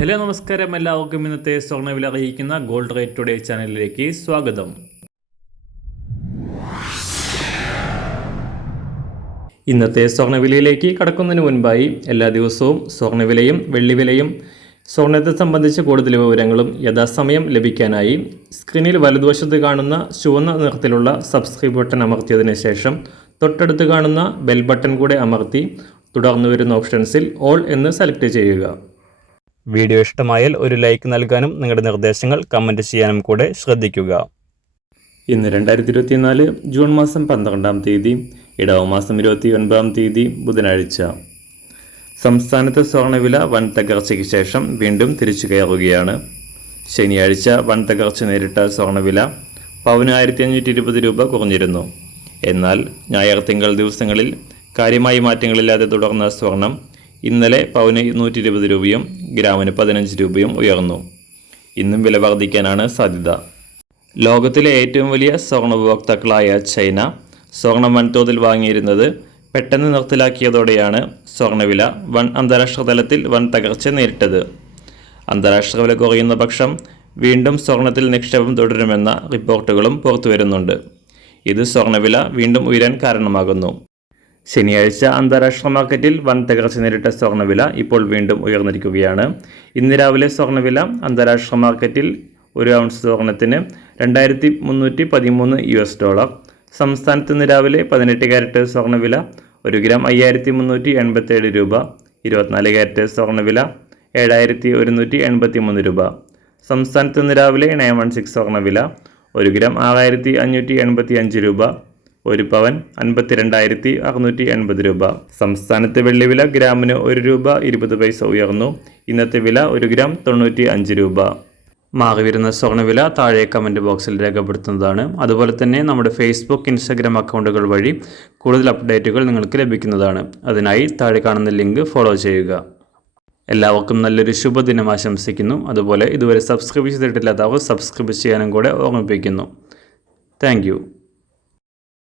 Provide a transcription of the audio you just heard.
Hello നമസ്കാരം, എല്ലാവർക്കും ഇന്നത്തെ സ്വർണ്ണവില അറിയിക്കുന്ന ഗോൾഡ് റേറ്റ് ടുഡേ ചാനലിലേക്ക് സ്വാഗതം. ഇന്നത്തെ സ്വർണ്ണവിലയിലേക്ക് കടക്കുന്നതിന് മുൻപായി എല്ലാ ദിവസവും സ്വർണ്ണവിലയും വെള്ളിവിലയും സ്വർണ്ണത്തെ സംബന്ധിച്ച കൂടുതൽ വിവരങ്ങളും യഥാസമയം ലഭിക്കാനായി സ്ക്രീനിൽ വലതുവശത്ത് കാണുന്ന ചുവന്ന നിറത്തിലുള്ള സബ്സ്ക്രൈബ് ബട്ടൺ അമർത്തിയതിനു ശേഷം തൊട്ടടുത്ത് കാണുന്ന ബെൽ ബട്ടൺ കൂടെ അമർത്തി തുടർന്ന് വരുന്ന ഓപ്ഷൻസിൽ ഓൾ എന്ന് സെലക്ട് ചെയ്യുക. വീഡിയോ ഇഷ്ടമായാൽ ഒരു ലൈക്ക് നൽകാനും നിങ്ങളുടെ നിർദ്ദേശങ്ങൾ കമൻറ്റ് ചെയ്യാനും കൂടെ ശ്രദ്ധിക്കുക. ഇന്ന് 2024 ജൂൺ മാസം 12-ാം തീയതി, ഇടവ മാസം 29-ാം തീയതി ബുധനാഴ്ച. സംസ്ഥാനത്തെ സ്വർണ്ണവില വൻ തകർച്ചയ്ക്ക് ശേഷം വീണ്ടും തിരിച്ചു കയറുകയാണ്. ശനിയാഴ്ച വൻ തകർച്ച നേരിട്ട സ്വർണ്ണവില പവന് 1520 രൂപ കുറഞ്ഞിരുന്നു. എന്നാൽ ഞായർ തിങ്കൾ ദിവസങ്ങളിൽ കാര്യമായ മാറ്റങ്ങളില്ലാതെ തുടർന്ന സ്വർണം ഇന്നലെ പവന് 120 രൂപയും ഗ്രാമിന് 15 രൂപയും ഉയർന്നു. ഇന്നും വില വർദ്ധിക്കാനാണ് സാധ്യത. ലോകത്തിലെ ഏറ്റവും വലിയ സ്വർണ്ണ ഉപഭോക്താക്കളായ ചൈന സ്വർണം വൻതോതിൽ വാങ്ങിയിരുന്നത് പെട്ടെന്ന് നിർത്തലാക്കിയതോടെയാണ് സ്വർണ്ണവില അന്താരാഷ്ട്ര തലത്തിൽ വൻ തകർച്ച നേരിട്ടത്. അന്താരാഷ്ട്ര വില കുറയുന്ന പക്ഷം വീണ്ടും സ്വർണത്തിൽ നിക്ഷേപം തുടരുമെന്ന റിപ്പോർട്ടുകളും പുറത്തുവരുന്നുണ്ട്. ഇത് സ്വർണ്ണവില വീണ്ടും ഉയരാൻ കാരണമാകുന്നു. ശനിയാഴ്ച അന്താരാഷ്ട്ര മാർക്കറ്റിൽ വൻ തകർച്ച നേരിട്ട സ്വർണ്ണവില ഇപ്പോൾ വീണ്ടും ഉയർന്നിരിക്കുകയാണ്. ഇന്ന് രാവിലെ സ്വർണ്ണവില അന്താരാഷ്ട്ര മാർക്കറ്റിൽ ഒരു ഔൺസ് സ്വർണത്തിന് $2313. സംസ്ഥാനത്ത് ഇന്ന് രാവിലെ 18 കാരറ്റ് സ്വർണ്ണവില 1 ഗ്രാം 5387 രൂപ. 24 കാരറ്റ് സ്വർണ്ണവില 7183 രൂപ. സംസ്ഥാനത്ത് ഇന്ന് രാവിലെ 916 സ്വർണ്ണവില 1 ഗ്രാം 6585 രൂപ. 1 പവൻ 52,680 രൂപ. സംസ്ഥാനത്തെ വെള്ളിവില ഗ്രാമിന് 1 രൂപ 20 പൈസ ഉയർന്നു. ഇന്നത്തെ വില 1 ഗ്രാം 95 രൂപ. മാറിവരുന്ന സ്വർണ്ണവില താഴെ കമൻറ്റ് ബോക്സിൽ രേഖപ്പെടുത്തുന്നതാണ്. അതുപോലെ തന്നെ നമ്മുടെ ഫേസ്ബുക്ക്, ഇൻസ്റ്റാഗ്രാം അക്കൗണ്ടുകൾ വഴി കൂടുതൽ അപ്ഡേറ്റുകൾ നിങ്ങൾക്ക് ലഭിക്കുന്നതാണ്. അതിനായി താഴെ കാണുന്ന ലിങ്ക് ഫോളോ ചെയ്യുക. എല്ലാവർക്കും നല്ലൊരു ശുഭദിനം ആശംസിക്കുന്നു. അതുപോലെ ഇതുവരെ സബ്സ്ക്രൈബ് ചെയ്തിട്ടില്ലാത്തവർ സബ്സ്ക്രൈബ് ചെയ്യാനും കൂടെ ഓർമ്മിപ്പിക്കുന്നു. താങ്ക്